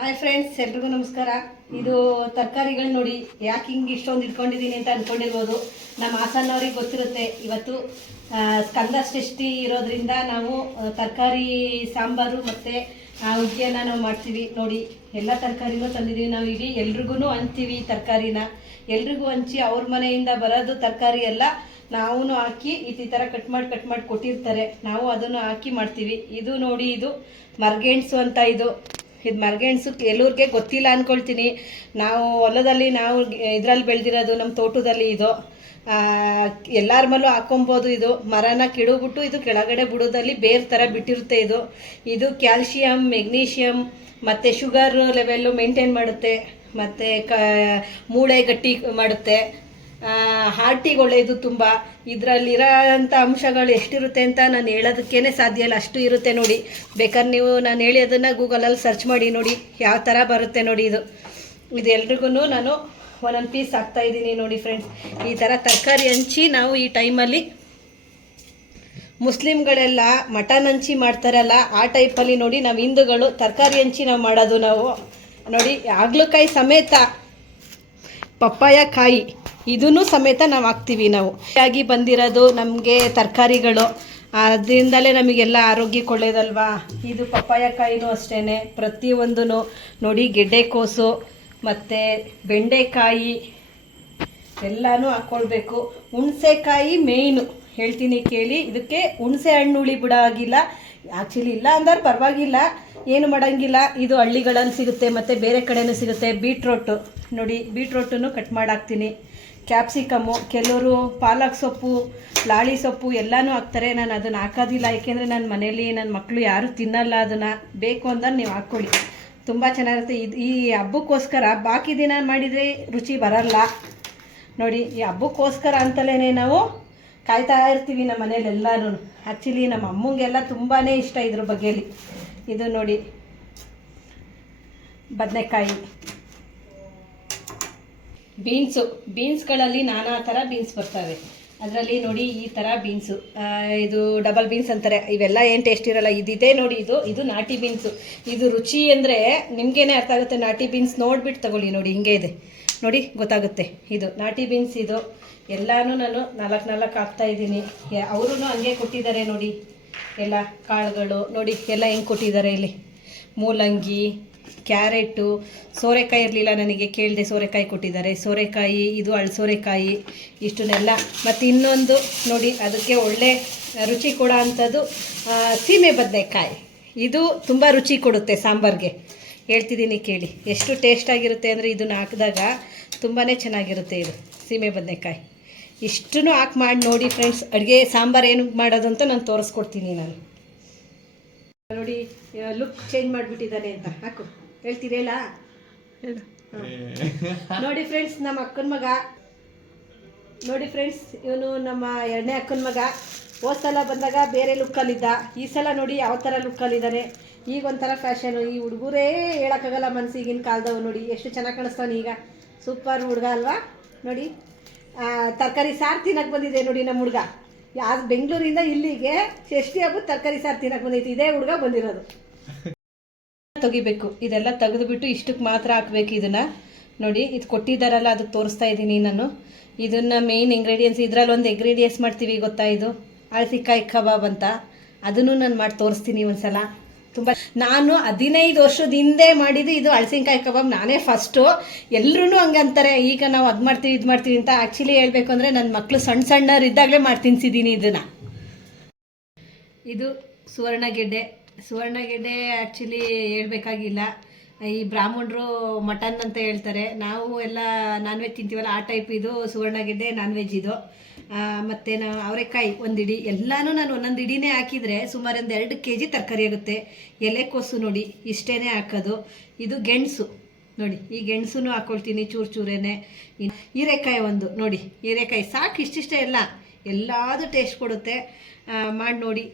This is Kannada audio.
ಹಾಯ್ ಫ್ರೆಂಡ್ಸ್ ಎಲ್ರಿಗೂ ನಮಸ್ಕಾರ. ಇದು ತರಕಾರಿಗಳು ನೋಡಿ, ಯಾಕೆ ಹಿಂಗೆ ಇಷ್ಟೊಂದು ಇಟ್ಕೊಂಡಿದ್ದೀನಿ ಅಂತ ಅಂದ್ಕೊಂಡಿರ್ಬೋದು ನಮ್ಮ ಹಾಸನವ್ರಿಗೆ ಗೊತ್ತಿರುತ್ತೆ. ಇವತ್ತು ಸ್ಕಂದ ಷಷ್ಠಿ ಇರೋದ್ರಿಂದ ನಾವು ತರಕಾರಿ, ಸಾಂಬಾರು ಮತ್ತು ಹುಗ್ಗಿಯನ್ನು ನಾವು ಮಾಡ್ತೀವಿ. ನೋಡಿ, ಎಲ್ಲ ತರಕಾರಿನೂ ತಂದಿದ್ದೀವಿ ನಾವು ಇಡೀ ಎಲ್ರಿಗೂ ಹಂಚ್ತೀವಿ ತರಕಾರಿನ. ಎಲ್ರಿಗೂ ಹಂಚಿ ಅವ್ರ ಮನೆಯಿಂದ ಬರೋದು ತರಕಾರಿ ಎಲ್ಲ ನಾವೂ ಹಾಕಿ ಈ ಥರ ಕಟ್ ಮಾಡಿ ಕಟ್ ಮಾಡಿ ಕೊಟ್ಟಿರ್ತಾರೆ. ನಾವು ಅದನ್ನು ಹಾಕಿ ಮಾಡ್ತೀವಿ. ಇದು ನೋಡಿ, ಇದು ಮರ್ಗೆಣ್ಸು ಅಂತ ಇದು. ಇದು ಮರ್ಗೆಣ್ಸು ಕೆಲವ್ರಿಗೆ ಗೊತ್ತಿಲ್ಲ ಅಂದ್ಕೊಳ್ತೀನಿ ನಾವು ಹೊಲದಲ್ಲಿ ನಾವು ಇದರಲ್ಲಿ ಬೆಳೆದಿರೋದು ನಮ್ಮ ತೋಟದಲ್ಲಿ ಇದು. ಎಲ್ಲರ ಮೇಲೂ ಹಾಕೊಬೋದು ಇದು. ಮರನ ಕಿಡುಬಿಟ್ಟು ಇದು ಕೆಳಗಡೆ ಬಿಡೋದಲ್ಲಿ ಬೇರೆ ಥರ ಬಿಟ್ಟಿರುತ್ತೆ ಇದು. ಇದು ಕ್ಯಾಲ್ಶಿಯಮ್ ಮೆಗ್ನೀಷಿಯಮ್ ಮತ್ತು ಶುಗರ್ ಲೆವೆಲ್ಲು ಮೇಂಟೈನ್ ಮಾಡುತ್ತೆ. ಮತ್ತು ಕ, ಮೂಳೆ ಗಟ್ಟಿ ಮಾಡುತ್ತೆ. ಹಾರ್ಟಿಗೆ ಒಳ್ಳೆಯದು ತುಂಬ. ಇದರಲ್ಲಿರೋ ಅಂಥ ಅಂಶಗಳು ಎಷ್ಟಿರುತ್ತೆ ಅಂತ ನಾನು ಹೇಳೋದಕ್ಕೇ ಸಾಧ್ಯ ಇಲ್ಲ. ಅಷ್ಟು ಇರುತ್ತೆ ನೋಡಿ. ಬೇಕಾದ್ರೆ ನೀವು ನಾನು ಹೇಳಿ ಅದನ್ನು ಗೂಗಲಲ್ಲಿ ಸರ್ಚ್ ಮಾಡಿ ನೋಡಿ. ಯಾವ ಥರ ಬರುತ್ತೆ ನೋಡಿ ಇದು. ಇದು ಎಲ್ರಿಗೂ ನಾನು ಒಂದೊಂದು ಪೀಸ್ ಹಾಕ್ತಾ ಇದ್ದೀನಿ ನೋಡಿ ಫ್ರೆಂಡ್ಸ್ ಈ ಥರ ತರಕಾರಿ ಹಂಚಿ ನಾವು ಈ ಟೈಮಲ್ಲಿ ಮುಸ್ಲಿಮ್ಗಳೆಲ್ಲ ಮಟನ್ ಹಂಚಿ ಮಾಡ್ತಾರಲ್ಲ, ಆ ಟೈಪಲ್ಲಿ ನೋಡಿ ನಾವು ಹಿಂದೂಗಳು ತರಕಾರಿ ಹಂಚಿ ನಾವು ಮಾಡೋದು ನಾವು. ನೋಡಿ ಆಗ್ಲಕಾಯಿ ಸಮೇತ ಪಪ್ಪಾಯ ಕಾಯಿ. ಇದನ್ನು ಸಮೇತ ನಾವು ಹಾಕ್ತೀವಿ ನಾವು. ಆಗಿ ಬಂದಿರೋದು ನಮಗೆ ತರಕಾರಿಗಳು. ಅದರಿಂದಲೇ ನಮಗೆಲ್ಲ ಆರೋಗ್ಯಕ್ಕೆ ಒಳ್ಳೇದಲ್ವಾ? ಇದು ಪಪ್ಪಾಯ ಕಾಯಿನೂ ಅಷ್ಟೇ ಪ್ರತಿಯೊಂದೂ ನೋಡಿ ಗೆಡ್ಡೆಕೋಸು ಮತ್ತು ಬೆಂಡೆಕಾಯಿ ಎಲ್ಲನೂ ಹಾಕ್ಕೊಳ್ಬೇಕು ಹುಣಸೆಕಾಯಿ ಮೇಯ್ನು. ಹೇಳ್ತೀನಿ ಕೇಳಿ, ಇದಕ್ಕೆ ಹುಣಸೆ ಹಣ್ಣು ಹುಳಿ ಬಿಡೋಗಿಲ್ಲ ಆ್ಯಕ್ಚುಲಿ ಇಲ್ಲ ಅಂದ್ರೆ ಪರವಾಗಿಲ್ಲ. ಏನು ಮಾಡೋಂಗಿಲ್ಲ. ಇದು ಹಳ್ಳಿಗಳಲ್ಲಿ ಸಿಗುತ್ತೆ, ಮತ್ತು ಬೇರೆ ಕಡೆನೂ ಸಿಗುತ್ತೆ. ಬೀಟ್ರೋಟು. ನೋಡಿ, ಬೀಟ್ರೋಟನ್ನು ಕಟ್ ಮಾಡಾಕ್ತೀನಿ. ಕ್ಯಾಪ್ಸಿಕಮ್ಮು ಕೆಲವರು ಪಾಲಕ್ ಸೊಪ್ಪು, ಲಾಳಿ ಸೊಪ್ಪು ಎಲ್ಲನೂ ಹಾಕ್ತಾರೆ. ನಾನು ಅದನ್ನು ಹಾಕೋದಿಲ್ಲ, ಯಾಕೆಂದರೆ ನನ್ನ ಮನೇಲಿ ನನ್ನ ಮಕ್ಕಳು ಯಾರೂ ತಿನ್ನಲ್ಲ ಅದನ್ನು. ಬೇಕು ಅಂದ್ರೆ ನೀವು ಹಾಕ್ಕೊಳ್ಳಿ ತುಂಬ ಚೆನ್ನಾಗಿರುತ್ತೆ. ಇದು ಈ ಹಬ್ಬಕ್ಕೋಸ್ಕರ ಬಾಕಿ ದಿನ ಮಾಡಿದರೆ ರುಚಿ ಬರಲ್ಲ. ನೋಡಿ, ಈ ಹಬ್ಬಕ್ಕೋಸ್ಕರ ಅಂತಲೇ ನಾವು ಕಾಯ್ತಾ ಇರ್ತೀವಿ ನಮ್ಮ ಮನೇಲಿ ಎಲ್ಲರೂ ಆ್ಯಕ್ಚುಲಿ ನಮ್ಮ ಅಮ್ಮಂಗೆಲ್ಲ ತುಂಬಾ ಇಷ್ಟ ಇದ್ರ ಬಗ್ಗೆಲಿ. ಇದು ನೋಡಿ, ಬದನೆಕಾಯಿ. ಬೀನ್ಸು. ಬೀನ್ಸ್ಗಳಲ್ಲಿ ನಾನಾ ಥರ ಬೀನ್ಸ್ ಬರ್ತವೆ. ಅದರಲ್ಲಿ ನೋಡಿ ಈ ಥರ ಬೀನ್ಸು. ಇದು ಡಬಲ್ ಬೀನ್ಸ್ ಅಂತಾರೆ. ಇವೆಲ್ಲ ಏನು ಟೇಸ್ಟ್ ಇರಲ್ಲ. ಇದಿದೆ ನೋಡಿ ಇದು. ಇದು ನಾಟಿ ಬೀನ್ಸು. ಇದು ರುಚಿ ಅಂದರೆ ನಿಮಗೇನೆ ಅರ್ಥ ಆಗುತ್ತೆ. ನಾಟಿ ಬೀನ್ಸ್ ನೋಡಿಬಿಟ್ಟು ತಗೊಳ್ಳಿ ನೋಡಿ, ಹಿಂಗೆ ಇದೆ. ನೋಡಿ, ಗೊತ್ತಾಗುತ್ತೆ. ಇದು ನಾಟಿ ಬೀನ್ಸ್ ಇದು. ಎಲ್ಲನೂ ನಾನು ನಾಲ್ಕು ನಾಲ್ಕು ಹಾಕ್ತಾ ಇದ್ದೀನಿ. ಅವರು ಹಂಗೆ ಕೊಟ್ಟಿದ್ದಾರೆ ನೋಡಿ. ಎಲ್ಲ ಕಾಳುಗಳು ನೋಡಿ, ಎಲ್ಲ ಹೆಂಗೆ ಕೊಟ್ಟಿದ್ದಾರೆ ಇಲ್ಲಿ. ಮೂಲಂಗಿ ಕ್ಯಾರೆಟು, ಸೋರೆಕಾಯಿ ಇರಲಿಲ್ಲ ನನಗೆ, ಕೇಳಿದೆ ಸೋರೆಕಾಯಿ ಕೊಟ್ಟಿದ್ದಾರೆ. ಸೋರೆಕಾಯಿ, ಇದು ಅಳಸೋರೆಕಾಯಿ ಇಷ್ಟನ್ನೆಲ್ಲ. ಮತ್ತು ಇನ್ನೊಂದು ನೋಡಿ, ಅದಕ್ಕೆ ಒಳ್ಳೆ ರುಚಿ ಕೊಡೋ ಅಂಥದ್ದು ಸೀಮೆ ಬದನೆಕಾಯಿ. ಇದು ತುಂಬ ರುಚಿ ಕೊಡುತ್ತೆ ಸಾಂಬಾರ್ಗೆ. ಹೇಳ್ತಿದ್ದೀನಿ ಕೇಳಿ. ಎಷ್ಟು ಟೇಸ್ಟಾಗಿರುತ್ತೆ ಅಂದರೆ ಇದನ್ನು ಹಾಕಿದಾಗ ತುಂಬಾ ಚೆನ್ನಾಗಿರುತ್ತೆ ಇದು, ಸೀಮೆ ಬದನೆಕಾಯಿ. ಇಷ್ಟನ್ನು ಹಾಕಿ ಮಾಡಿ ನೋಡಿ ಫ್ರೆಂಡ್ಸ್ ಅಡುಗೆ ಸಾಂಬಾರು ಏನು ಮಾಡೋದು ಅಂತ ನಾನು ತೋರಿಸ್ಕೊಡ್ತೀನಿ ನಾನು. ನೋಡಿ ಲುಕ್ ಚೇಂಜ್ ಮಾಡಿಬಿಟ್ಟಿದ್ದಾನೆ ಅಂತ. ಹಾಕು. ಹೇಳ್ತೀರಲ್ಲ ನೋಡಿ ಫ್ರೆಂಡ್ಸ್ ನಮ್ಮ ಅಕ್ಕನ ಮಗ. ನೋಡಿ ಫ್ರೆಂಡ್ಸ್ ಇವನು ನಮ್ಮ ಎರಡನೇ ಅಕ್ಕನ ಮಗ. ಹೋದ ಸಲ ಬಂದಾಗ ಬೇರೆ ಲುಕ್ಕಲ್ಲಿದ್ದ ಈ ಸಲ ನೋಡಿ ಯಾವ ಥರ ಲುಕ್ಕಲ್ಲಿದ್ದಾನೆ ಈಗ ಒಂಥರ ಫ್ಯಾಷನು ಈ ಹುಡುಗರೇ ಹೇಳೋಕ್ಕಾಗಲ್ಲ ಮನ್ಸು ಈಗಿನ ಕಾಲದವು ನೋಡಿ. ಎಷ್ಟು ಚೆನ್ನಾಗಿ ಕಾಣಿಸ್ತಾನೆ ಈಗ. ಸೂಪರ್ ಹುಡುಗ ಅಲ್ವಾ? ನೋಡಿ. ತರಕಾರಿ ಸಾರು ತಿನ್ನಕ್ಕೆ ಬಂದಿದೆ ನೋಡಿ ನಮ್ಮ ಹುಡುಗ. ಯಾರು ಬೆಂಗಳೂರಿಂದ ಇಲ್ಲಿಗೆ ಷಷ್ಠಿ ಹಬ್ಬದ ತರಕಾರಿ ಸಾರು ತಿನ್ನಕ್ಕೆ ಬಂದೈತಿ. ಇದೇ ಹುಡುಗ ಬಂದಿರೋದು. ತೆಗಿಬೇಕು. ಇದೆಲ್ಲ ತೆಗೆದುಬಿಟ್ಟು ಇಷ್ಟಕ್ಕೆ ಮಾತ್ರ ಹಾಕ್ಬೇಕು ಇದನ್ನು. ನೋಡಿ, ಇದು ಕೊಟ್ಟಿದ್ದಾರಲ್ಲ ಅದಕ್ಕೆ ತೋರಿಸ್ತಾ ಇದ್ದೀನಿ ನಾನು. ಇದನ್ನು ಮೇಯ್ನ್ ಇಂಗ್ರೀಡಿಯೆಂಟ್ಸ್ ಇದರಲ್ಲಿ ಒಂದು ಇಂಗ್ರೀಡಿಯೆಂಟ್ಸ್ ಮಾಡ್ತೀವಿ, ಗೊತ್ತಾ ಇದು? ಅಳಸಿಕಾಯಿ ಕಬಾಬ್ ಅಂತ. ಅದನ್ನು ನಾನು ಮಾಡಿ ತೋರಿಸ್ತೀನಿ ಒಂದ್ಸಲ. ತುಂಬ ನಾನು ಹದಿನೈದು ವರ್ಷದ ಹಿಂದೆ ಮಾಡಿದ್ದು ಇದು ಹಳಸಿನಕಾಯಿ ಕಬಾಬ್. ನಾನೇ ಫಸ್ಟು ಎಲ್ಲರೂ ಹಂಗೆ ಅಂತಾರೆ, ಈಗ ನಾವು ಅದು ಮಾಡ್ತೀವಿ, ಇದು ಮಾಡ್ತೀವಿ ಅಂತ. ಆ್ಯಕ್ಚುಲಿ ಹೇಳಬೇಕು ಅಂದರೆ ನನ್ನ ಮಕ್ಕಳು ಸಣ್ಣ ಸಣ್ಣರಿದ್ದಾಗಲೇ ಮಾಡಿ ತಿನ್ಸಿದ್ದೀನಿ ಇದನ್ನು. ಇದು ಸುವರ್ಣಗೆಡ್ಡೆ. ಸುವರ್ಣಗೆಡ್ಡೆ ಆ್ಯಕ್ಚುಲಿ ಹೇಳ್ಬೇಕಾಗಿಲ್ಲ. ಈ ಬ್ರಾಹ್ಮಣರು ಮಟನ್ ಅಂತ ಹೇಳ್ತಾರೆ. ನಾವು ಎಲ್ಲ ನಾನ್ ವೆಜ್ ತಿಂತೀವಲ್ಲ, ಆ ಟೈಪ್ ಇದು ಸುವರ್ಣಗೆಡ್ಡೆ ನಾನ್ ವೆಜ್ ಇದು. ಮತ್ತೆ ನಾವು ಅವರೆಕಾಯಿ ಒಂದು ಇಡಿ ಎಲ್ಲನೂ ನಾನು ಒಂದೊಂದು ಇಡೀನೇ ಹಾಕಿದರೆ ಸುಮಾರು ಒಂದು ಎರಡು ಕೆ ಜಿ ತರಕಾರಿ ಆಗುತ್ತೆ. ಎಲೆಕೋಸು ನೋಡಿ ಇಷ್ಟೇ ಹಾಕೋದು. ಇದು ಗೆಣಸು. ನೋಡಿ, ಈ ಗೆಣಸು ಹಾಕ್ಕೊಳ್ತೀನಿ ಚೂರು ಚೂರೇನೆ. ಹೀರೆಕಾಯಿ ಒಂದು, ನೋಡಿ, ಹೀರೆಕಾಯಿ ಸಾಕು ಇಷ್ಟಿಷ್ಟೇ ಎಲ್ಲ. ಎಲ್ಲಾದು ಟೇಸ್ಟ್ ಕೊಡುತ್ತೆ. ಮಾಡಿ ನೋಡಿ.